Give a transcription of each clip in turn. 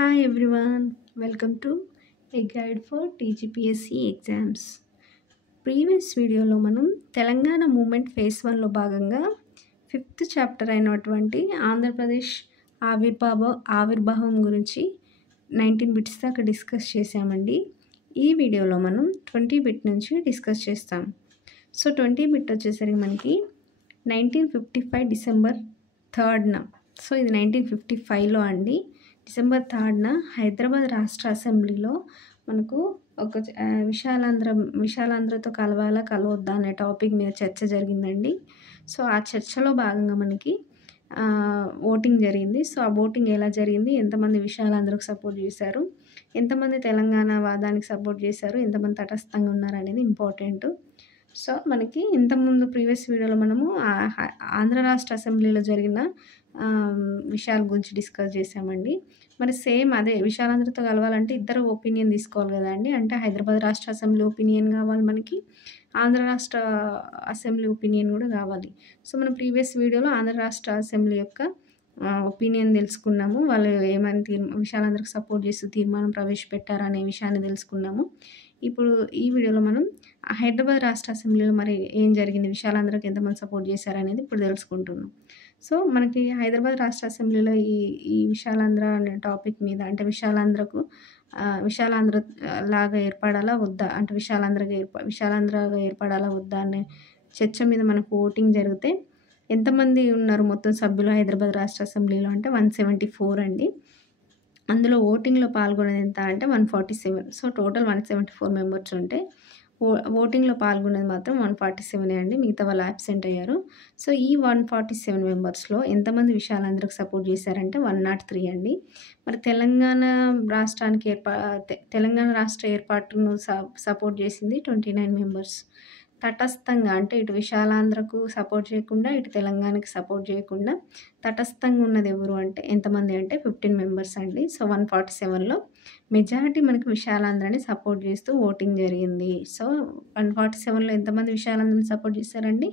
Hi everyone, welcome to a guide for TGPSC exams. Previous వీడియోలో మనం Telangana moment phase 1లో భాగంగా 5th chapter అయినటువంటి ఆంధ్రప్రదేశ్ ఆవిర్భావం గురించి 19 బిట్స్ దాకా డిస్కస్ చేసామండి. ఈ వీడియోలో మనం 20 బిట్ నుంచి డిస్కస్ చేస్తాం. సో 20 బిట్ వచ్చేసరికి మనకి 1955 డిసెంబర్ 3న, సో ఇది 1955లో అండి. డిసెంబర్ 3న హైదరాబాద్ రాష్ట్ర అసెంబ్లీలో మనకు ఒక విశాలాంధ్రతో కలవద్దా అనే టాపిక్ మీద చర్చ జరిగిందండి. సో ఆ చర్చలో భాగంగా మనకి ఓటింగ్ జరిగింది. సో ఆ ఓటింగ్ ఎలా జరిగింది, ఎంతమంది విశాలాంధ్రకు సపోర్ట్ చేశారు, ఎంతమంది తెలంగాణ వాదానికి సపోర్ట్ చేశారు, ఎంతమంది తటస్థంగా ఉన్నారు అనేది ఇంపార్టెంట్. సో మనకి ఇంతకుముందు ప్రీవియస్ వీడియోలో మనము ఆంధ్ర రాష్ట్ర అసెంబ్లీలో జరిగిన విషయాల గురించి డిస్కస్ చేసామండి. మరి సేమ్ అదే విశాలాంధ్రతో కలవాలంటే ఇద్దరు ఒపీనియన్ తీసుకోవాలి కదండి. అంటే హైదరాబాద్ రాష్ట్ర అసెంబ్లీ ఒపీనియన్ కావాలి, మనకి ఆంధ్ర రాష్ట్ర అసెంబ్లీ ఒపీనియన్ కూడా కావాలి. సో మనం ప్రీవియస్ వీడియోలో ఆంధ్ర రాష్ట్ర అసెంబ్లీ యొక్క ఒపీనియన్ తెలుసుకున్నాము. వాళ్ళు ఏమని విశాలాంధ్రకు సపోర్ట్ చేస్తూ తీర్మానం ప్రవేశపెట్టారు అనే విషయాన్ని తెలుసుకున్నాము. ఇప్పుడు ఈ వీడియోలో మనం హైదరాబాద్ రాష్ట్ర అసెంబ్లీలో మరి ఏం జరిగింది, విశాలాంధ్రకు ఎంతమంది సపోర్ట్ చేశారు అనేది ఇప్పుడు తెలుసుకుంటున్నాం. సో మనకి హైదరాబాద్ రాష్ట్ర అసెంబ్లీలో ఈ విశాలాంధ్ర అనే టాపిక్ మీద, అంటే విశాలాంధ్ర లాగా ఏర్పడాలా వద్దా, అంటే విశాలాంధ్రగా ఏర్పడాలా వద్దా అనే చర్చ మీద మనకు ఓటింగ్ జరిగితే ఎంతమంది ఉన్నారు మొత్తం సభ్యులు హైదరాబాద్ రాష్ట్ర అసెంబ్లీలో అంటే 174 అండి. అందులో ఓటింగ్లో పాల్గొనేది ఎంత అంటే 147. సో టోటల్ 174 మెంబర్స్ ఉంటే ఓటింగ్లో పాల్గొనేది మాత్రం 147 అండి. మిగతా వాళ్ళు యాబ్సెంట్ అయ్యారు. సో ఈ 147 మెంబర్స్లో ఎంతమంది విశాలాంధ్రకు సపోర్ట్ చేశారంటే 103 అండి. మరి తెలంగాణ రాష్ట్ర ఏర్పాటును సపోర్ట్ చేసింది 29 మెంబర్స్. తటస్థంగా అంటే ఇటు విశాలాంధ్రకు సపోర్ట్ చేయకుండా, ఇటు తెలంగాణకి సపోర్ట్ చేయకుండా తటస్థంగా ఉన్నది ఎవరు అంటే ఎంతమంది అంటే 15 మెంబర్స్ అండి. సో 147లో మెజారిటీ మనకి విశాలాంధ్రని సపోర్ట్ చేస్తూ ఓటింగ్ జరిగింది. సో 147లో ఎంతమంది విశాలాంధ్రని సపోర్ట్ చేశారండి,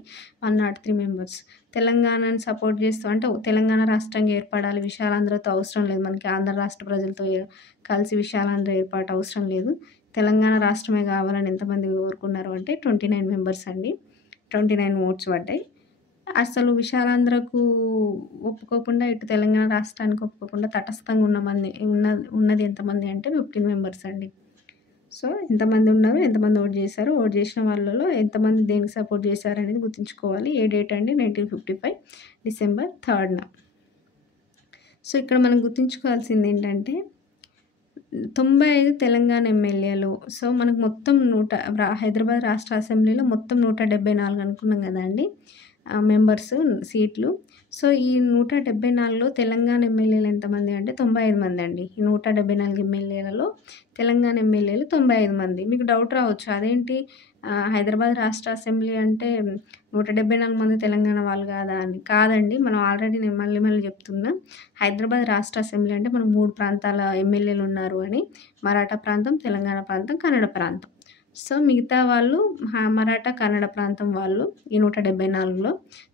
103 మెంబర్స్. తెలంగాణని సపోర్ట్ చేస్తూ, అంటే తెలంగాణ రాష్ట్రంగా ఏర్పడాలి, విశాలాంధ్రతో అవసరం లేదు, మనకి ఆంధ్ర రాష్ట్ర ప్రజలతో కలిసి విశాలాంధ్ర ఏర్పాటు అవసరం లేదు, తెలంగాణ రాష్ట్రమే కావాలని ఎంతమంది కోరుకున్నారు అంటే 29 మెంబర్స్ అండి. 29 ఓట్స్ పడ్డాయి. అసలు విశాలాంధ్రకు ఒప్పుకోకుండా, ఇటు తెలంగాణ రాష్ట్రానికి ఒప్పుకోకుండా తటస్థంగా ఉన్నది ఎంతమంది అంటే 15 మెంబర్స్ అండి. సో ఎంతమంది ఉన్నారు, ఎంతమంది ఓట్ చేశారు, ఓట్ చేసిన వాళ్ళలో ఎంతమంది దేనికి సపోర్ట్ చేశారు అనేది గుర్తుంచుకోవాలి. ఏ డేట్ అండి, 1955 డిసెంబర్ 3న. సో ఇక్కడ మనం గుర్తుంచుకోవాల్సింది ఏంటంటే 95 తెలంగాణ ఎమ్మెల్యేలు. సో మనకు మొత్తం హైదరాబాద్ రాష్ట్ర అసెంబ్లీలో మొత్తం 174 అనుకున్నాం కదండి మెంబర్స్ సీట్లు. సో ఈ 174లో తెలంగాణ ఎమ్మెల్యేలు ఎంతమంది అంటే 95 మంది అండి. ఈ 174 ఎమ్మెల్యేలలో తెలంగాణ ఎమ్మెల్యేలు 95 మంది. మీకు డౌట్ రావచ్చు, అదేంటి హైదరాబాద్ రాష్ట్ర అసెంబ్లీ అంటే 174 మంది తెలంగాణ వాళ్ళు కాదా అని. కాదండి, మనం ఆల్రెడీ నేను మళ్ళీ చెప్తున్నా, హైదరాబాద్ రాష్ట్ర అసెంబ్లీ అంటే మనకు 3 ప్రాంతాల ఎమ్మెల్యేలు ఉన్నారు అని. మరాఠా ప్రాంతం, తెలంగాణ ప్రాంతం, కన్నడ ప్రాంతం. సో మిగతా వాళ్ళు మరాఠా, కన్నడ ప్రాంతం వాళ్ళు ఈ 174లో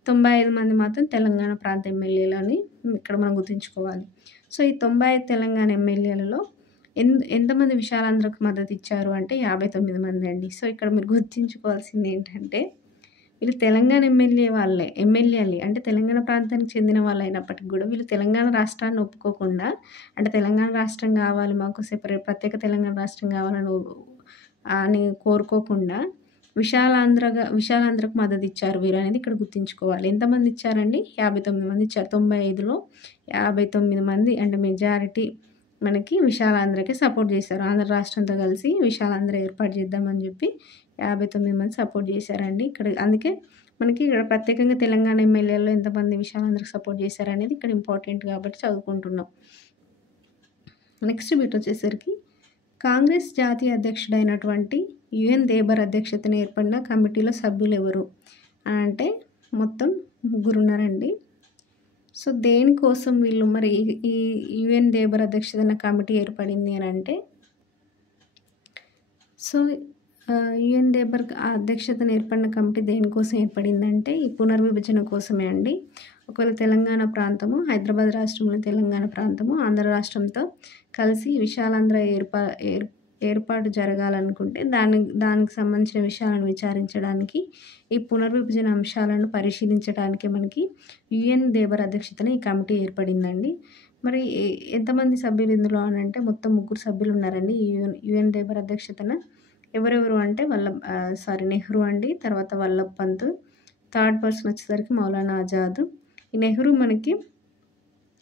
95 మంది మాత్రం తెలంగాణ ప్రాంత ఎమ్మెల్యేలు అని ఇక్కడ మనం గుర్తుంచుకోవాలి. సో ఈ 95 తెలంగాణ ఎమ్మెల్యేలలో ఎంతమంది విశాలాంధ్రకు మద్దతు ఇచ్చారు అంటే 59 మంది అండి. సో ఇక్కడ మీరు గుర్తుంచుకోవాల్సింది ఏంటంటే వీళ్ళు తెలంగాణ ఎమ్మెల్యేలే అంటే తెలంగాణ ప్రాంతానికి చెందిన వాళ్ళు అయినప్పటికీ కూడా వీళ్ళు తెలంగాణ రాష్ట్రాన్ని ఒప్పుకోకుండా, అంటే తెలంగాణ రాష్ట్రం కావాలి మాకు, ప్రత్యేక తెలంగాణ రాష్ట్రం కావాలని అని కోరుకోకుండా విశాలాంధ్రకు మద్దతు ఇచ్చారు వీరు అనేది ఇక్కడ గుర్తుంచుకోవాలి. ఎంతమంది ఇచ్చారండి, 59 మంది ఇచ్చారు. 95లో 59 మంది అంటే మెజారిటీ మనకి విశాలాంధ్రకే సపోర్ట్ చేశారు. ఆంధ్ర రాష్ట్రంతో కలిసి విశాలాంధ్ర ఏర్పాటు చేద్దామని చెప్పి 59 మంది సపోర్ట్ చేశారండి. అందుకే మనకి ఇక్కడ ప్రత్యేకంగా తెలంగాణ ఎమ్మెల్యేలో ఎంతమంది విశాలాంధ్రకు సపోర్ట్ చేశారనేది ఇక్కడ ఇంపార్టెంట్ కాబట్టి చదువుకుంటున్నాం. నెక్స్ట్ బిట్ వచ్చేసరికి కాంగ్రెస్ జాతీయ అధ్యక్షుడైనటువంటి యుఎన్ దేబర్ అధ్యక్షతన ఏర్పడిన కమిటీలో సభ్యులు ఎవరు అంటే మొత్తం 3 ఉన్నారండి. సో దేనికోసం వీళ్ళు మరి ఈ యుఎన్ దేబర్ అధ్యక్షతన కమిటీ ఏర్పడింది అని అంటే, సో యుఎన్ దేబర్ అధ్యక్షతన ఏర్పడిన కమిటీ దేనికోసం ఏర్పడిందంటే ఈ పునర్విభజన కోసమే అండి. ఒకవేళ తెలంగాణ ప్రాంతము, హైదరాబాద్ రాష్ట్రంలో తెలంగాణ ప్రాంతము, ఆంధ్ర రాష్ట్రంతో కలిసి విశాలాంధ్ర ఏర్పాటు జరగాలనుకుంటే దానికి సంబంధించిన విషయాలను విచారించడానికి, ఈ పునర్విభజన అంశాలను పరిశీలించడానికి మనకి యుఎన్ దేబర్ అధ్యక్షతన ఈ కమిటీ ఏర్పడిందండి. మరి ఎంతమంది సభ్యులు ఇందులో అనంటే మొత్తం 3 సభ్యులు ఉన్నారండి. యుఎన్ దేబర్ అధ్యక్షతన ఎవరెవరు అంటే నెహ్రూ అండి, తర్వాత వల్లభ్ పంత్, థర్డ్ పర్సన్ వచ్చేసరికి మౌలానా ఆజాద్. ఈ నెహ్రూ మనకి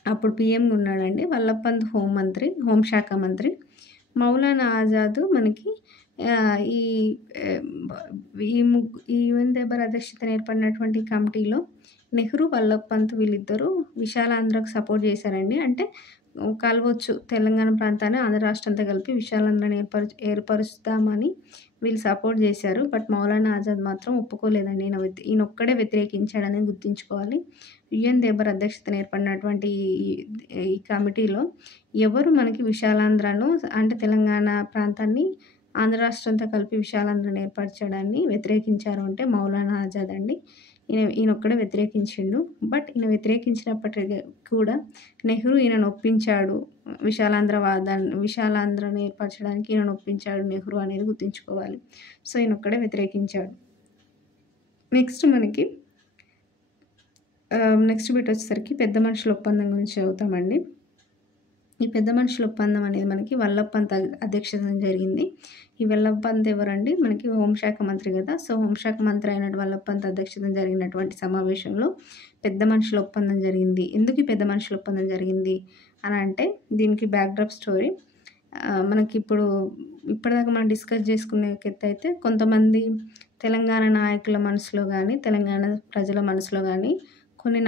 అప్పుడు పీఎంగా ఉన్నాడండి. వల్లభ్ పంత్ హోంశాఖ మంత్రి. మౌలానా ఆజాద్ మనకి ఈ యుఎన్ దేబర్ అధ్యక్షతన ఏర్పడినటువంటి కమిటీలో నెహ్రూ, వల్లభ్ పంత్ వీళ్ళిద్దరూ విశాలాంధ్రకు సపోర్ట్ చేశారండి. అంటే కలవచ్చు తెలంగాణ ప్రాంతాన్ని ఆంధ్ర రాష్ట్రంతో కలిపి విశాలాంధ్రని ఏర్పరుస్తామని వీళ్ళు సపోర్ట్ చేశారు. బట్ మౌలానా ఆజాద్ మాత్రం ఒప్పుకోలేదండి. ఈయన ఒక్కడే వ్యతిరేకించాడని గుర్తుంచుకోవాలి. యుఎన్ దేబర్ అధ్యక్షతన ఏర్పడినటువంటి ఈ కమిటీలో ఎవరు మనకి విశాలాంధ్రను అంటే తెలంగాణ ప్రాంతాన్ని ఆంధ్ర రాష్ట్రంతో కలిపి విశాలాంధ్రను ఏర్పరచడాన్ని వ్యతిరేకించారు అంటే మౌలానా ఆజాద్ అండి. ఈయనొక్కడే వ్యతిరేకించిండు. బట్ ఈయన వ్యతిరేకించినప్పటికీ కూడా నెహ్రూ ఈయనను ఒప్పించాడు. విశాలాంధ్రను ఏర్పరచడానికి ఈయనను ఒప్పించాడు నెహ్రూ అనేది గుర్తుంచుకోవాలి. సో ఈయనొక్కడే వ్యతిరేకించాడు. నెక్స్ట్ బిట్ వచ్చేసరికి పెద్ద మనుషుల ఒప్పందం గురించి చదువుతామండి. ఈ పెద్ద మనుషుల ఒప్పందం అనేది మనకి వల్లభ్ పంత్ అధ్యక్షతన జరిగింది. ఈ వల్లభ్ పంత్ ఎవరండి? మనకి హోంశాఖ మంత్రి కదా. సో హోంశాఖ మంత్రి అయిన వల్లభ్ పంత్ అధ్యక్షతన జరిగినటువంటి సమావేశంలో పెద్ద మనుషుల ఒప్పందం జరిగింది. ఎందుకు ఈ పెద్ద మనుషుల ఒప్పందం జరిగింది అని అంటే దీనికి బ్యాక్డ్రాప్ స్టోరీ. మనకి ఇప్పటిదాకా మనం డిస్కస్ చేసుకునే ఎత్తైతే కొంతమంది తెలంగాణ నాయకుల మనసులో కానీ, తెలంగాణ ప్రజల మనసులో కానీ కొన్ని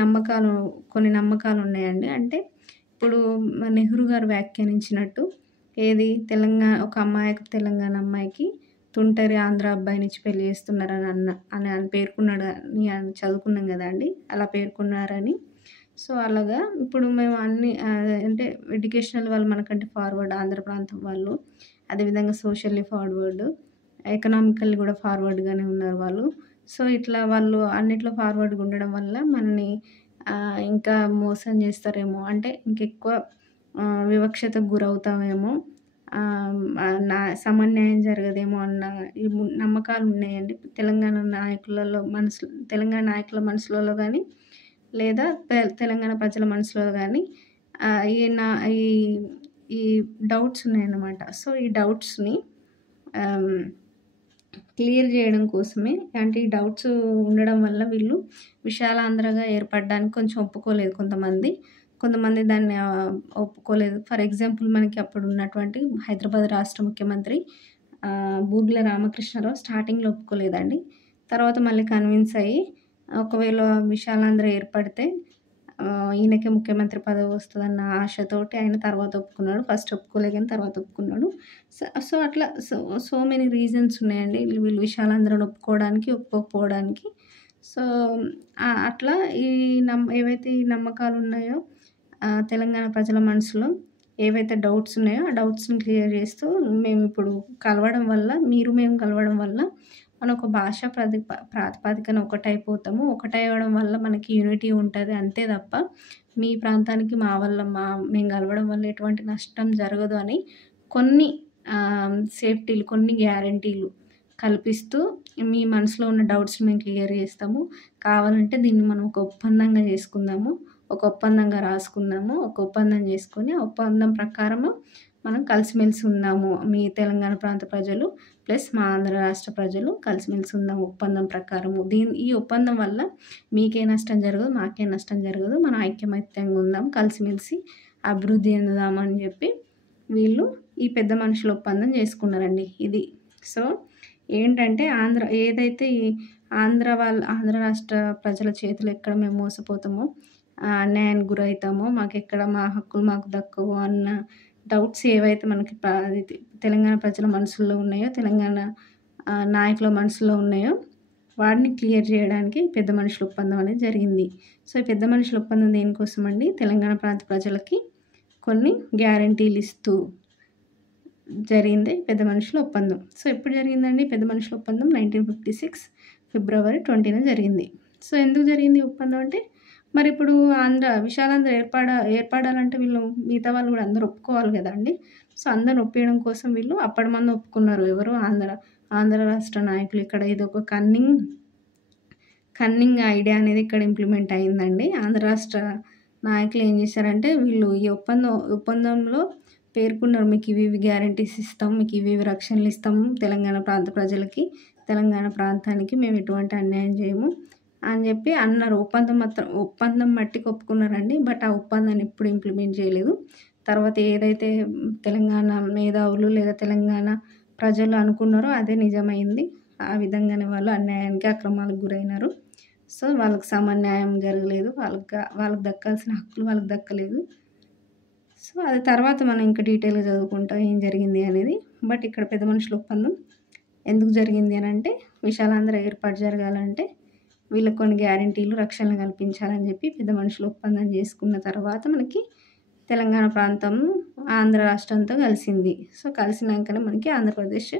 నమ్మకాలు ఉన్నాయండి. అంటే ఇప్పుడు నెహ్రూ గారు వ్యాఖ్యానించినట్టు ఒక తెలంగాణ అమ్మాయికి తుంటరి ఆంధ్ర అబ్బాయినిచ్చి పెళ్లి చేస్తున్నారని పేర్కొన్నాడు అని చదువుకున్నాం కదా అండి. అలా పేర్కొన్నారని. సో అలాగా ఇప్పుడు మేము అంటే ఎడ్యుకేషనల్ వాళ్ళు మనకంటే ఫార్వర్డ్, ఆంధ్ర ప్రాంతం వాళ్ళు, అదేవిధంగా సోషల్లీ ఫార్వర్డ్, ఎకనామికల్లీ కూడా ఫార్వర్డ్గానే ఉన్నారు వాళ్ళు. సో ఇట్లా వాళ్ళు అన్నిట్లో ఫార్వర్డ్గా ఉండడం వల్ల మనని ఇంకా మోసం చేస్తారేమో, అంటే ఇంకెక్కువ వివక్షతకు గురవుతామేమో, సమన్యాయం జరగదేమో అన్న ఈ నమ్మకాలు ఉన్నాయండి తెలంగాణ నాయకుల మనసులలో కానీ, లేదా తెలంగాణ ప్రజల మనసులో కానీ ఈ డౌట్స్ ఉన్నాయన్నమాట. సో ఈ డౌట్స్ని క్లియర్ చేయడం కోసమే, అంటే ఈ డౌట్స్ ఉండడం వల్ల వీళ్ళు విశాలాంధ్రగా ఏర్పడడానికి కొంచెం ఒప్పుకోలేదు కొంతమంది దాన్ని ఒప్పుకోలేదు. ఫర్ ఎగ్జాంపుల్ మనకి అప్పుడు ఉన్నటువంటి హైదరాబాద్ రాష్ట్ర ముఖ్యమంత్రి బూర్గుల రామకృష్ణారావు స్టార్టింగ్లో ఒప్పుకోలేదండి. తర్వాత మళ్ళీ కన్విన్స్ అయ్యి ఒకవేళ విశాలాంధ్ర ఏర్పడితే ఈయనకే ముఖ్యమంత్రి పదవి వస్తుందన్న ఆశతోటి ఆయన తర్వాత ఒప్పుకున్నాడు. ఫస్ట్ ఒప్పుకోలే కానీ తర్వాత ఒప్పుకున్నాడు. సో అట్లా సో మెనీ రీజన్స్ ఉన్నాయండి వీళ్ళు విశాలాంధ్రను ఒప్పుకోవడానికి, ఒప్పుకోకపోవడానికి. సో అట్లా ఏవైతే ఈ నమ్మకాలు ఉన్నాయో తెలంగాణ ప్రజల మనసులో ఏవైతే డౌట్స్ ఉన్నాయో ఆ డౌట్స్ని క్లియర్ చేస్తూ మేము కలవడం వల్ల మనం ఒక భాష ప్రాతిపదికన ఒకటైపోతాము. ఒకటైవడం వల్ల మనకి యూనిటీ ఉంటుంది అంతే తప్ప మీ ప్రాంతానికి మేము కలవడం వల్ల ఎటువంటి నష్టం జరగదు అని కొన్ని సేఫ్టీలు, కొన్ని గ్యారంటీలు కల్పిస్తూ మీ మనసులో ఉన్న డౌట్స్ని మేము క్లియర్ చేస్తాము. కావాలంటే దీన్ని మనం ఒక ఒప్పందంగా చేసుకుందాము, ఒక ఒప్పందంగా రాసుకుందాము, ఒక ఒప్పందం చేసుకొని ఆ ఒప్పందం ప్రకారము మనం కలిసిమెలిసి ఉందాము. మీ తెలంగాణ ప్రాంత ప్రజలు ప్లస్ మా ఆంధ్ర రాష్ట్ర ప్రజలు కలిసిమెలిసి ఉందాము ఒప్పందం ప్రకారము. ఈ ఒప్పందం వల్ల మీకే నష్టం జరగదు, మాకే నష్టం జరగదు. మనం ఐక్యమత్యంగా ఉందాం, కలిసిమెలిసి అభివృద్ధి చెందుదామని చెప్పి వీళ్ళు ఈ పెద్ద మనుషుల ఒప్పందం చేసుకున్నారండి. ఇది సో ఏంటంటే ఏదైతే ఈ ఆంధ్ర రాష్ట్ర ప్రజల చేతులు ఎక్కడ మేము మోసపోతామో, అన్యాయానికి గురవుతామో, మా హక్కులు మాకు దక్కవు అన్న డౌట్స్ ఏవైతే మనకి తెలంగాణ ప్రజల మనసుల్లో ఉన్నాయో, తెలంగాణ నాయకుల మనసులో ఉన్నాయో వాటిని క్లియర్ చేయడానికి పెద్ద మనుషుల ఒప్పందం అనేది జరిగింది. సో ఈ పెద్ద మనుషుల ఒప్పందం దేనికోసం అండి? తెలంగాణ ప్రాంత ప్రజలకి కొన్ని గ్యారంటీలు ఇస్తూ జరిగింది పెద్ద మనుషుల ఒప్పందం. సో ఎప్పుడు జరిగిందండి పెద్ద మనుషుల ఒప్పందం? 1956 ఫిబ్రవరి 20న జరిగింది. సో ఎందుకు జరిగింది ఒప్పందం అంటే మరి ఇప్పుడు విశాలాంధ్ర ఏర్పడాలంటే వీళ్ళు మిగతా వాళ్ళు కూడా అందరూ ఒప్పుకోవాలి కదండీ! సో, అందరిని ఒప్పియడం కోసం వీళ్ళు అప్పటి మంది ఒప్పుకున్నారు. ఎవరు ఆంధ్ర రాష్ట్ర నాయకులు. ఇక్కడ ఇదొక కన్నింగ్ ఐడియా అనేది ఇక్కడ ఇంప్లిమెంట్ అయిందండి. ఆంధ్ర రాష్ట్ర నాయకులు ఏం చేశారంటే వీళ్ళు ఈ ఒప్పందంలో పేర్కొన్నారు. మీకు ఇవి గ్యారంటీస్ ఇస్తాం. మీకు ఇవి రక్షణలు ఇస్తాము. తెలంగాణ ప్రాంత ప్రజలకి, తెలంగాణ ప్రాంతానికి మేము ఎటువంటి అన్యాయం చేయము అని చెప్పి అన్నారు. ఒప్పందం మట్టికి ఒప్పుకున్నారండి. బట్ ఆ ఒప్పందాన్ని ఎప్పుడు ఇంప్లిమెంట్ చేయలేదు. తర్వాత ఏదైతే తెలంగాణ మేధావులు లేదా తెలంగాణ ప్రజలు అనుకున్నారో అదే నిజమైంది. ఆ విధంగానే వాళ్ళు అన్యాయానికి, అక్రమాలకు గురైనారు. సో, వాళ్ళకి సమన్యాయం జరగలేదు. వాళ్ళకి దక్కాల్సిన హక్కులు వాళ్ళకి దక్కలేదు. సో, అది తర్వాత మనం ఇంకా డీటెయిల్‌గా చదువుకుంటాం ఏం జరిగింది అనేది. బట్ ఇక్కడ పెద్ద మనుషుల ఒప్పందం ఎందుకు జరిగింది అనంటే విశాలాంధ్ర ఏర్పాటు జరగాలంటే వీళ్ళకి కొన్ని గ్యారంటీలు, రక్షణలు కల్పించాలని చెప్పి పెద్ద మనుషుల ఒప్పందం చేసుకున్న తర్వాత మనకి తెలంగాణ ప్రాంతం ఆంధ్ర రాష్ట్రంతో కలిసింది. సో, కలిసినాకనే మనకి ఆంధ్రప్రదేశ్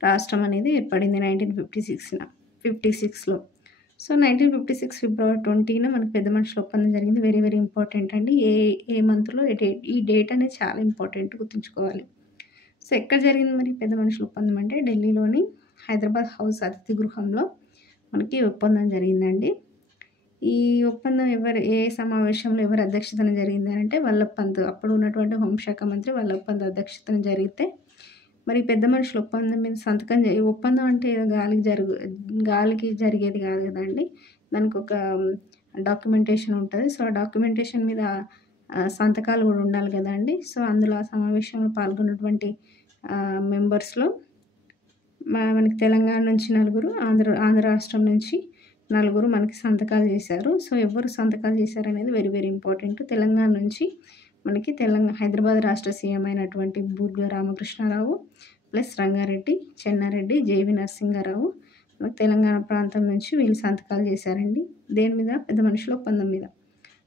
రాష్ట్రం అనేది ఏర్పడింది 1956లో. సో, 1956 ఫిబ్రవరి 20న మనకి పెద్ద మనుషుల ఒప్పందం జరిగింది. వెరీ వెరీ ఇంపార్టెంట్ అండి. ఏ మంత్లో ఈ డేట్ అనేది చాలా ఇంపార్టెంట్ గుర్తుంచుకోవాలి. సో, ఎక్కడ జరిగింది మరి పెద్ద మనుషుల ఒప్పందం అంటే ఢిల్లీలోని హైదరాబాద్ హౌస్ అతిథి గృహంలో మనకి ఒప్పందం జరిగిందండి. ఈ ఒప్పందం ఏ సమావేశంలో ఎవరి అధ్యక్షతన జరిగింది అంటే వల్లభ్ పంత్, అప్పుడు ఉన్నటువంటి హోంశాఖ మంత్రి వల్లభ్ పంత్ అధ్యక్షతన జరిగితే మరి పెద్ద మనుషుల ఒప్పందం మీద ఒప్పందం అంటే ఏదో గాలికి జరిగేది కాదు కదండి. దానికి ఒక డాక్యుమెంటేషన్ ఉంటుంది. సో, ఆ డాక్యుమెంటేషన్ మీద సంతకాలు కూడా ఉండాలి కదండి. సో, అందులో ఆ సమావేశంలో పాల్గొన్నటువంటి మెంబర్స్లో మనకి తెలంగాణ నుంచి 9, ఆంధ్ర రాష్ట్రం నుంచి 9 మనకి సంతకాలు చేశారు. సో, ఎవరు సంతకాలు చేశారనేది వెరీ వెరీ ఇంపార్టెంట్. తెలంగాణ నుంచి మనకి హైదరాబాద్ రాష్ట్ర సీఎం అయినటువంటి బూర్గుల రామకృష్ణారావు ప్లస్ రంగారెడ్డి, చెన్నారెడ్డి, జేవి నరసింహారావు తెలంగాణ ప్రాంతం నుంచి వీళ్ళు సంతకాలు చేశారండి. దేని మీద? పెద్ద మనుషుల ఒప్పందం మీద.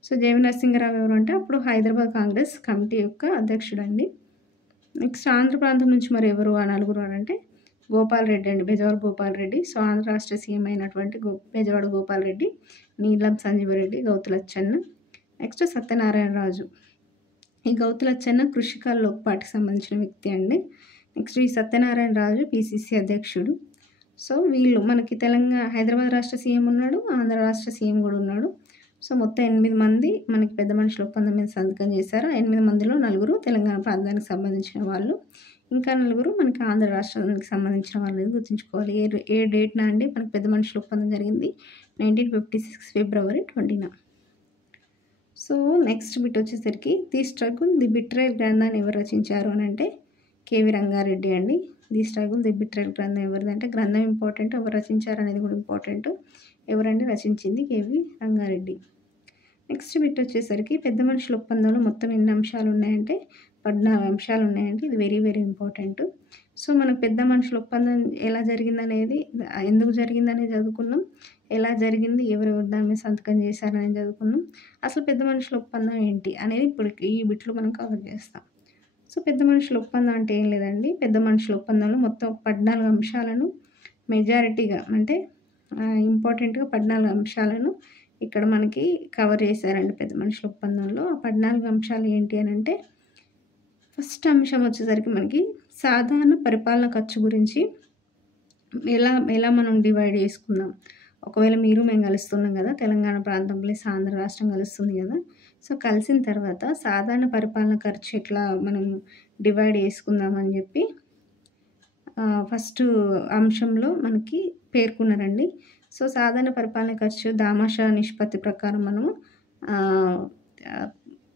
సో, జేవి నరసింహారావు ఎవరు అంటే అప్పుడు హైదరాబాద్ కాంగ్రెస్ కమిటీ యొక్క అధ్యక్షుడండి. నెక్స్ట్ ఆంధ్ర ప్రాంతం నుంచి మరి ఎవరు ఆ 9 అంటే గోపాల్ రెడ్డి అండి, బెజవాడ గోపాల్ రెడ్డి. సో, ఆంధ్ర రాష్ట్ర సీఎం అయినటువంటి బెజవాడ గోపాల్ రెడ్డి, నీలం సంజీవరెడ్డి, గౌతులచ్చన్న, నెక్స్ట్ సత్యనారాయణ రాజు. ఈ గౌతులచ్చన్న కృషికాల లోక్పాటికి సంబంధించిన వ్యక్తి అండి. నెక్స్ట్ ఈ సత్యనారాయణ రాజు పిసిసి అధ్యక్షుడు. సో, వీళ్ళు మనకి హైదరాబాద్ రాష్ట్ర సీఎం ఉన్నాడు, ఆంధ్ర రాష్ట్ర సీఎం కూడా ఉన్నాడు. సో, మొత్తం 8 మంది మనకి పెద్ద మనుషుల ఒప్పందం మీద సంతకం చేశారు. 8 మందిలో 9 తెలంగాణ ప్రాంతానికి సంబంధించిన వాళ్ళు, ఇంకా 9 మనకి ఆంధ్ర రాష్ట్రానికి సంబంధించిన వాళ్ళు గుర్తుంచుకోవాలి. ఏ డేట్న అండి మనకి పెద్ద మనుషుల ఒప్పందం జరిగింది? 1956 ఫిబ్రవరి 20న. సో, నెక్స్ట్ బిట్ వచ్చేసరికి ది స్ట్రగుల్ ది బిట్రేయల్ గ్రంథాన్ని ఎవరు రచించారు అని అంటే కేవి రంగారెడ్డి అండి. ది స్ట్రగుల్ ది బిట్రేయల్ గ్రంథం ఎవరిదంటే గ్రంథం ఇంపార్టెంట్, ఎవరు రచించారు అనేది కూడా ఇంపార్టెంట్. ఎవరండి రచించింది? కేవి రంగారెడ్డి. నెక్స్ట్ బిట్ వచ్చేసరికి పెద్ద మనుషుల ఒప్పందంలో మొత్తం ఎన్ని అంశాలు ఉన్నాయంటే 14 అంశాలు ఉన్నాయండి. ఇది వెరీ వెరీ ఇంపార్టెంట్. సో, మనకు పెద్ద మనుషుల ఒప్పందం ఎలా జరిగిందనేది, ఎందుకు జరిగిందనేది చదువుకున్నాం. ఎలా జరిగింది, ఎవరెవరు దాని మీద సంతకం చేశారనేది చదువుకున్నాం. అసలు పెద్ద మనుషుల ఒప్పందం ఏంటి అనేది ఇప్పుడు ఈ బిట్లో మనం కవర్ చేస్తాం. సో, పెద్ద మనుషుల ఒప్పందం అంటే ఏం లేదండి. పెద్ద మనుషుల ఒప్పందంలో మొత్తం 14 అంశాలను మెజారిటీగా అంటే ఇంపార్టెంట్గా 14 అంశాలను ఇక్కడ మనకి కవర్ చేశారండి పెద్ద మనుషుల ఒప్పందంలో. ఆ 14 అంశాలు ఏంటి అని అంటే ఫస్ట్ అంశం వచ్చేసరికి మనకి సాధారణ పరిపాలన ఖర్చు గురించి ఎలా మనం డివైడ్ చేసుకుందాం. ఒకవేళ మేము కలుస్తున్నాం కదా, తెలంగాణ ప్రాంతం ప్లస్ ఆంధ్ర రాష్ట్రం కలుస్తుంది కదా. సో, కలిసిన తర్వాత సాధారణ పరిపాలన ఖర్చు ఎట్లా మనం డివైడ్ చేసుకుందాం అని చెప్పి ఫస్ట్ అంశంలో మనకి పేర్కొన్నారండి. సో, సాధారణ పరిపాలన ఖర్చు దామాషా నిష్పత్తి ప్రకారం మనము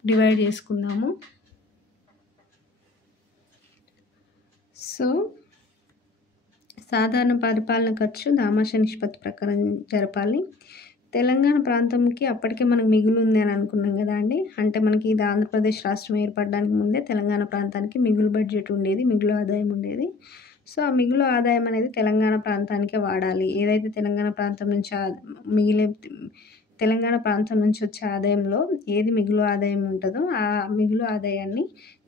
డివైడ్ చేసుకుందాము. సో, సాధారణ పరిపాలన ఖర్చు దామాషా నిష్పత్తి ప్రకారం జరపాలి. తెలంగాణ ప్రాంతంకి అప్పటికే మనకు మిగులు ఉంది అని అనుకున్నాం కదా అండి. అంటే మనకి ఇది ఆంధ్రప్రదేశ్ రాష్ట్రం ఏర్పడడానికి ముందే తెలంగాణ ప్రాంతానికి మిగులు బడ్జెట్ ఉండేది, మిగులు ఆదాయం ఉండేది. సో, ఆ మిగులు ఆదాయం అనేది తెలంగాణ ప్రాంతానికే వాడాలి. ఏదైతే తెలంగాణ ప్రాంతం నుంచి తెలంగాణ ప్రాంతం నుంచి వచ్చే ఆదాయంలో ఏది మిగులు ఆదాయం ఉంటుందో ఆ మిగులు ఆదాయాన్ని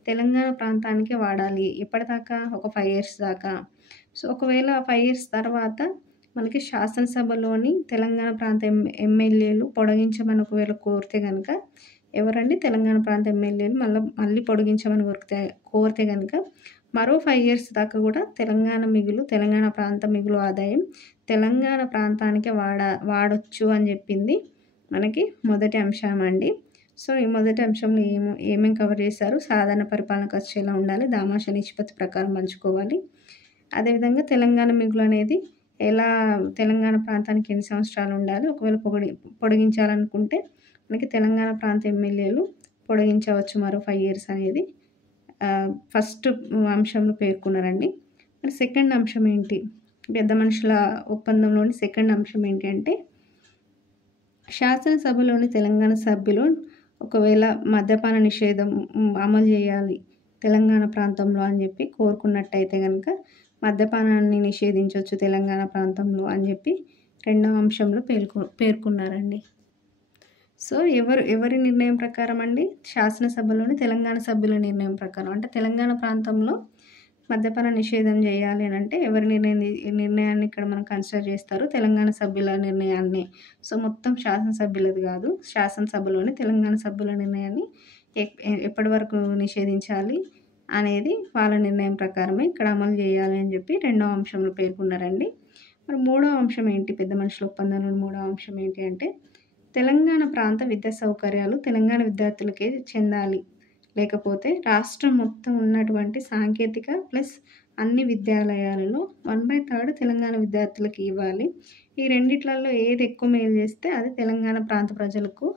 తెలంగాణ ప్రాంతానికే వాడాలి. ఎప్పటిదాకా? ఒక 5 years దాకా. సో, ఒకవేళ 5 years తర్వాత మనకి శాసనసభలోని తెలంగాణ ప్రాంత ఎమ్మెల్యేలు పొడిగించమని ఒకవేళ కోరితే గనక ఎవరండి? తెలంగాణ ప్రాంత ఎమ్మెల్యేలు మళ్ళీ పొడిగించమని కోరితే గనక మరో 5 ఇయర్స్ దాకా కూడా తెలంగాణ ప్రాంత మిగులు ఆదాయం తెలంగాణ ప్రాంతానికే వాడొచ్చు అని చెప్పింది మనకి మొదటి అంశం అండి. సో ఈ మొదటి అంశంలో ఏమేమి కవర్ చేశారు? సాధారణ పరిపాలన ఖర్చు ఎలా ఉండాలి, దామాషా నిష్పత్తి ప్రకారం పంచుకోవాలి, అదేవిధంగా తెలంగాణ మిగులు అనేది తెలంగాణ ప్రాంతానికి ఎన్ని సంవత్సరాలు ఉండాలి, ఒకవేళ పొడిగించాలనుకుంటే మనకి తెలంగాణ ప్రాంత ఎమ్మెల్యేలు పొడిగించవచ్చు మరో 5 ఇయర్స్ అనేది ఫస్ట్ అంశంలో పేర్కొన్నారండి. మరి సెకండ్ అంశం ఏంటి? పెద్ద మనుషుల ఒప్పందంలోని సెకండ్ అంశం ఏంటి అంటే, శాసనసభలోని తెలంగాణ సభ్యులు ఒకవేళ మద్యపాన నిషేధం అమలు చేయాలి తెలంగాణ ప్రాంతంలో అని చెప్పి కోరుకున్నట్టయితే కనుక మద్యపానాన్ని నిషేధించవచ్చు తెలంగాణ ప్రాంతంలో అని చెప్పి రెండవ అంశంలో పేర్కొన్నారండి. సో ఎవరి నిర్ణయం ప్రకారం అండి? శాసనసభలోని తెలంగాణ సభ్యుల నిర్ణయం ప్రకారం. అంటే తెలంగాణ ప్రాంతంలో మద్యపాన నిషేధం చేయాలి అని అంటే ఎవరి నిర్ణయాన్ని ఇక్కడ మనం కన్సిడర్ చేస్తారు? తెలంగాణ సభ్యుల నిర్ణయాన్ని. సో మొత్తం శాసనసభ్యులది కాదు, శాసనసభలోని తెలంగాణ సభ్యుల నిర్ణయాన్ని ఎప్పటి వరకు నిషేధించాలి అనేది వాళ్ళ నిర్ణయం ప్రకారమే ఇక్కడ అమలు చేయాలి అని చెప్పి రెండవ అంశంలో పేర్కొన్నారండి. మరి మూడవ అంశం ఏంటి? పెద్ద మనుషుల ఒప్పందంలోని మూడవ అంశం ఏంటి అంటే, తెలంగాణ ప్రాంత విద్యా సౌకర్యాలు తెలంగాణ విద్యార్థులకే చెందాలి, లేకపోతే రాష్ట్రం మొత్తం ఉన్నటువంటి సాంకేతిక ప్లస్ అన్ని విద్యాలయాలలో 1/3 తెలంగాణ విద్యార్థులకు ఇవ్వాలి. ఈ రెండిట్లలో ఏది ఎక్కువ మేలు చేస్తే అది తెలంగాణ ప్రాంత ప్రజలకు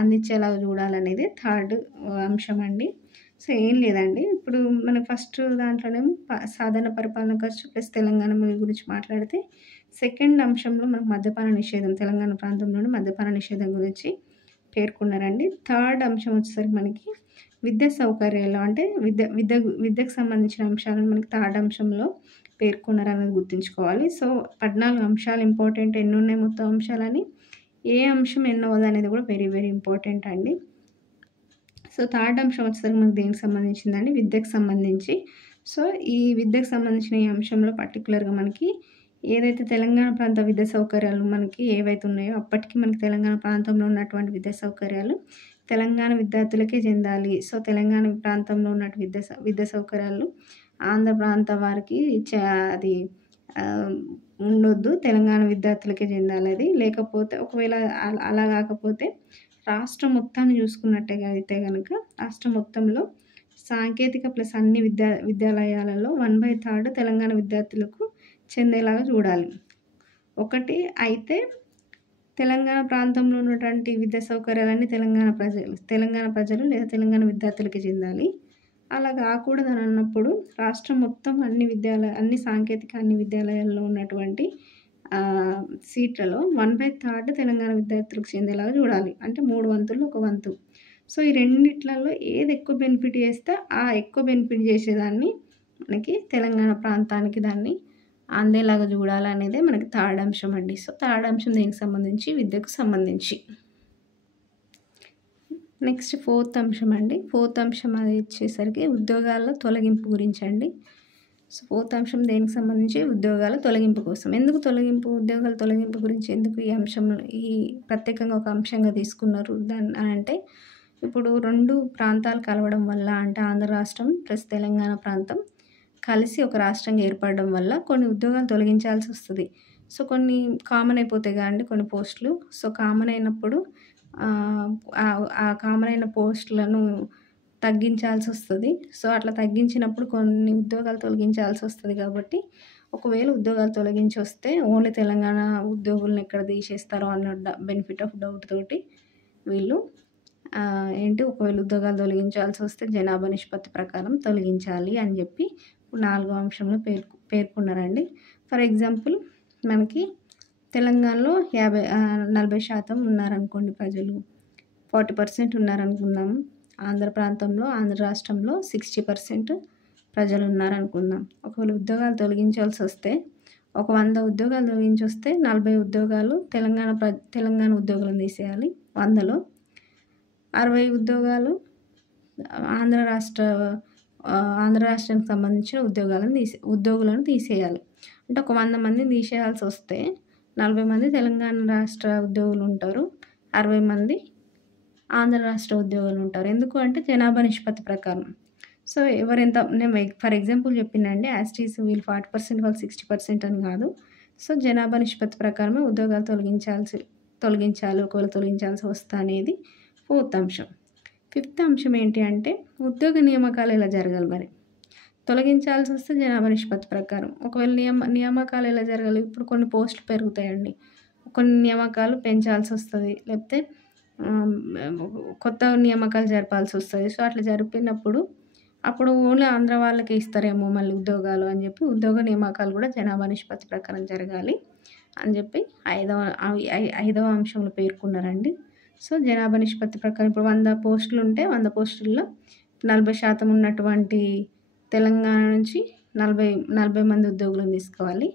అందించేలాగా చూడాలనేది థర్డ్ అంశం అండి. సో ఏం లేదండి, ఇప్పుడు మన ఫస్ట్ దాంట్లోనేమో సాధారణ పరిపాలన ఖర్చు ప్లస్ తెలంగాణ మిగులు గురించి మాట్లాడితే, సెకండ్ అంశంలో మనకు మద్యపాన నిషేధం, తెలంగాణ ప్రాంతంలోని మద్యపాన నిషేధం గురించి పేర్కొన్నారండి. థర్డ్ అంశం వచ్చేసరికి మనకి విద్యా సౌకర్యాలు, అంటే విద్యకు సంబంధించిన అంశాలను మనకి థర్డ్ అంశంలో పేర్కొన్నారు అనేది గుర్తుంచుకోవాలి. సో 14 అంశాలు ఇంపార్టెంట్. ఎన్ని ఉన్నాయి మొత్తం అంశాలని, ఏ అంశం ఎన్నోది అనేది కూడా వెరీ వెరీ ఇంపార్టెంట్ అండి. సో థర్డ్ అంశం వచ్చేసరికి మనకు దేనికి సంబంధించిందండి? విద్యకు సంబంధించి. సో ఈ విద్యకు సంబంధించిన ఈ అంశంలో పర్టికులర్గా మనకి ఏదైతే తెలంగాణ ప్రాంత విద్యా సౌకర్యాలు మనకి ఏవైతే ఉన్నాయో అప్పటికి మనకి తెలంగాణ ప్రాంతంలో ఉన్నటువంటి విద్యా సౌకర్యాలు తెలంగాణ విద్యార్థులకే చెందాలి. సో తెలంగాణ ప్రాంతంలో ఉన్నటువంటి విద్యా సౌకర్యాలు ఆంధ్ర ప్రాంత వారికి అది ఉండొద్దు, తెలంగాణ విద్యార్థులకే చెందాలి అది. లేకపోతే ఒకవేళ అలా కాకపోతే రాష్ట్రం మొత్తాన్ని చూసుకున్నట్టయితే అయితే కనుక రాష్ట్రం మొత్తంలో సాంకేతిక ప్లస్ అన్ని విద్యాలయాలలో 1/3 తెలంగాణ విద్యార్థులకు చెందేలాగా చూడాలి. ఒకటి అయితే తెలంగాణ ప్రాంతంలో ఉన్నటువంటి విద్యా సౌకర్యాలన్నీ తెలంగాణ ప్రజలు లేదా తెలంగాణ విద్యార్థులకి చెందాలి. అలా కాకూడదని అన్నప్పుడు రాష్ట్రం మొత్తం అన్ని సాంకేతిక అన్ని విద్యాలయాల్లో ఉన్నటువంటి సీట్లలో 1/3 తెలంగాణ విద్యార్థులకు చెందేలాగా చూడాలి. అంటే 3 వంతుల్లో 1 వంతు. సో ఈ రెండిట్లలో ఏది ఎక్కువ బెనిఫిట్ చేస్తే ఆ ఎక్కువ బెనిఫిట్ చేసేదాన్ని మనకి తెలంగాణ ప్రాంతానికి దాన్ని అందేలాగా చూడాలనేదే మనకి థర్డ్ అంశం అండి. సో థర్డ్ అంశం దేనికి సంబంధించి? విద్యకు సంబంధించి. నెక్స్ట్ ఫోర్త్ అంశం అండి. ఫోర్త్ అంశం అది వచ్చేసరికి ఉద్యోగాల తొలగింపు గురించి అండి. సో ఫోర్త్ అంశం దేనికి సంబంధించి? ఉద్యోగాల తొలగింపు కోసం. ఎందుకు తొలగింపు? ఉద్యోగాల తొలగింపు గురించి ఎందుకు ఈ అంశంలో ప్రత్యేకంగా ఒక అంశంగా తీసుకున్నారు దాన్ని అంటే, ఇప్పుడు 2 ప్రాంతాలు కలవడం వల్ల, అంటే ఆంధ్ర రాష్ట్రం ప్లస్ తెలంగాణ ప్రాంతం కలిసి ఒక రాష్ట్రంగా ఏర్పడడం వల్ల కొన్ని ఉద్యోగాలు తొలగించాల్సి వస్తుంది. సో కొన్ని కామన్ అయిపోతాయి కదండి కొన్ని పోస్టులు. సో కామన్ అయినప్పుడు ఆ కామన్ అయిన పోస్టులను తగ్గించాల్సి వస్తుంది. సో అట్లా తగ్గించినప్పుడు కొన్ని ఉద్యోగాలు తొలగించాల్సి వస్తుంది. కాబట్టి ఒకవేళ ఉద్యోగాలు తొలగించి వస్తే ఓన్లీ తెలంగాణ ఉద్యోగులను ఎక్కడ తీసేస్తారో అన్న బెనిఫిట్ ఆఫ్ డౌట్ తోటి వీళ్ళు ఒకవేళ ఉద్యోగాలు తొలగించాల్సి వస్తే జనాభా నిష్పత్తి ప్రకారం తొలగించాలి అని చెప్పి 4వ అంశంలో పేర్కొన్నారండి. ఫర్ ఎగ్జాంపుల్ మనకి తెలంగాణలో 40% ఉన్నారనుకోండి ప్రజలు, 40% ఉన్నారనుకుందాం. ఆంధ్ర రాష్ట్రంలో 60% ప్రజలు ఉన్నారనుకుందాం. ఒకవేళ ఉద్యోగాలు తొలగించాల్సి వస్తే, ఒక 100 ఉద్యోగాలు తొలగించి వస్తే 40 ఉద్యోగాలు తెలంగాణ ఉద్యోగులను తీసేయాలి. 100లో 60 ఉద్యోగాలు ఆంధ్ర రాష్ట్రానికి సంబంధించిన ఉద్యోగులను తీసేయాలి. అంటే ఒక 100 మందిని తీసేయాల్సొస్తే 40 మంది తెలంగాణ రాష్ట్ర ఉద్యోగులుంటారు. 60 మంది ఆంధ్ర రాష్ట్ర ఉద్యోగులుంటారు. ఎందుకు అంటే జనాభా నిష్పత్తి ప్రకారం. సో, ఎవరెంత నేను ఫర్ ఎగ్జాంపుల్ చెప్పినండి. యాజ్ ఇట్ ఈజ్ వీళ్ళు 40% వాళ్ళు 60% అని కాదు. సో, జనాభా నిష్పత్తి ప్రకారమే ఉద్యోగాలు తొలగించాలి. ఒకవేళ తొలగించాల్సి వస్తే అనేది ఫోర్త్ అంశం. ఫిఫ్త్ అంశం ఏంటి అంటే ఉద్యోగ నియామకాలు ఎలా జరగాలి మరి? తొలగించాల్సి వస్తే జనాభా నిష్పత్తి ప్రకారం. ఒకవేళ నియామకాలు ఎలా జరగాలి? ఇప్పుడు కొన్ని పోస్టులు పెరుగుతాయండి. కొన్ని నియామకాలు పెంచాల్సొస్తది. లేకపోతే కొత్త నియామకాలు జరపాల్సొస్తది. సో, అట్లా జరిపినప్పుడు అప్పుడు ఓన్లీ ఆంధ్ర వాళ్ళకే ఇస్తారేమో మళ్ళీ ఉద్యోగాలు అని చెప్పి ఉద్యోగ నియామకాలు కూడా జనాభా నిష్పత్తి ప్రకారం జరగాలి అని చెప్పి ఐదవ అంశంలో పేర్కొన్నారండి. సో, జనాభా నిష్పత్తి ప్రకారం ఇప్పుడు 100 పోస్టులు ఉంటే 100 పోస్టుల్లో 40% ఉన్నటువంటి తెలంగాణ నుంచి 40 మంది ఉద్యోగులను తీసుకోవాలి.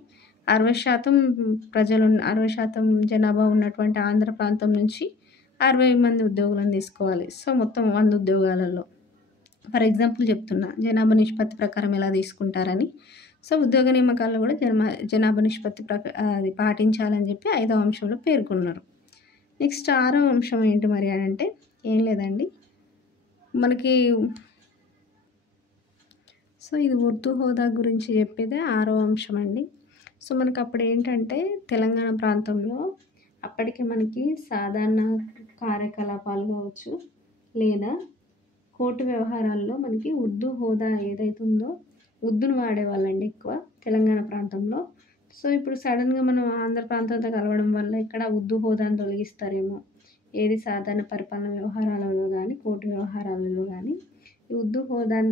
60% జనాభా ఉన్నటువంటి ఆంధ్ర ప్రాంతం నుంచి 60 మంది ఉద్యోగులను తీసుకోవాలి. సో, మొత్తం 100 ఉద్యోగాలలో. ఫర్ ఎగ్జాంపుల్ చెప్తున్నా జనాభా నిష్పత్తి ప్రకారం ఎలా తీసుకుంటారని. సో, ఉద్యోగ నియామకాల్లో కూడా జనాభా నిష్పత్తి అది పాటించాలని చెప్పి 5వ అంశంలో పేర్కొన్నారు. నెక్స్ట్ 6వ అంశం ఏంటి మరి అని అంటే ఏం లేదండి. మనకి సో, ఇది ఉర్దూ హోదా గురించి చెప్పేదే 6వ అంశం అండి. సో, మనకు అప్పుడు ఏంటంటే తెలంగాణ ప్రాంతంలో అప్పటికి మనకి సాధారణ కార్యకలాపాలు కావచ్చు లేదా కోర్టు వ్యవహారాల్లో మనకి ఉర్దూ హోదా ఏదైతే ఉందో ఉర్దూను వాడేవాళ్ళండి ఎక్కువ తెలంగాణ ప్రాంతంలో. సో, ఇప్పుడు సడన్‌గా మనం ఆంధ్ర ప్రాంతంతో కలవడం వల్ల ఇక్కడ ఉర్దూ హోదాను తొలగిస్తారేమో. ఏది సాధారణ పరిపాలన వ్యవహారాలలో గానీ, కోర్టు వ్యవహారాలలో గానీ ఈ ఉర్దూ హోదాను